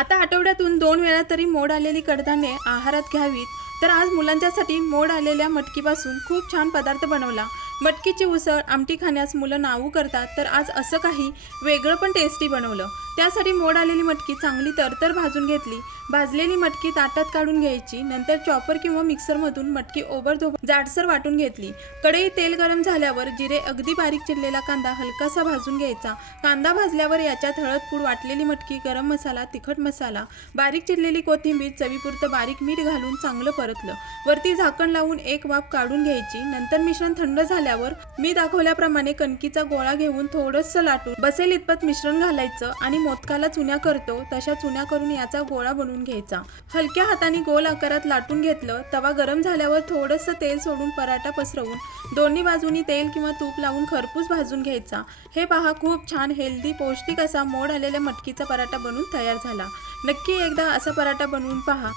आता आठवड्यातून दोन वेळा तरी मोड आलेली कडधान्ये आहारात घ्यावीत. तर आज मुलांच्यासाठी मोड आलेल्या मटकीपासून खूप छान पदार्थ बनवला. मटकीची उसळ आमटी खाण्यास मुलं नावू करतात तर आज असं काही वेगळं पण टेस्टी बनवलं. त्यासाठी मोड आलेली मटकी चांगली तरतर भाजून घेतली. भाजलेली मटकी ताटात काढून घ्यायची. नंतर चॉपर किंवा मिक्सरमधून मटकी ओबडधोबड जाडसर वाटून घेतली. कढई तेल गरम झाल्यावर जिरे अगदी बारीक चिरलेला कांदा हलकासा भाजून घ्यायचा. कांदा भाजल्यावर याच्यात हळद पूड वाटलेली मटकी गरम मसाला तिखट मसाला बारीक चिरलेली कोथिंबीर चवीपुरतं बारीक मीठ घालून चांगलं परतलं. वरती झाकण लावून एक वाफ काढून घ्यायची. नंतर मिश्रण थंड झाल्यावर मी दाखवल्याप्रमाणे कणकीचा गोळा घेऊन थोडंसं लाटून बसेल इतपत मिश्रण घालायचं आणि मोदकाला चुन्या करतो तशा चुन्या करून याचा गोळा बनवून घ्यायचा. हलक्या हाताने गोल आकारात लाटून घेतलं तवा गरम झाल्यावर थोडंसं तेल सोडून पराठा पसरवून दोन्ही बाजूनी तेल किंवा तूप लावून खरपूस भाजून घ्यायचा. हे पहा खूप छान हेल्दी पौष्टिक असा मोड आलेल्या मटकीचा पराठा बनवून तयार झाला. नक्की एकदा असा पराठा बनवून पहा.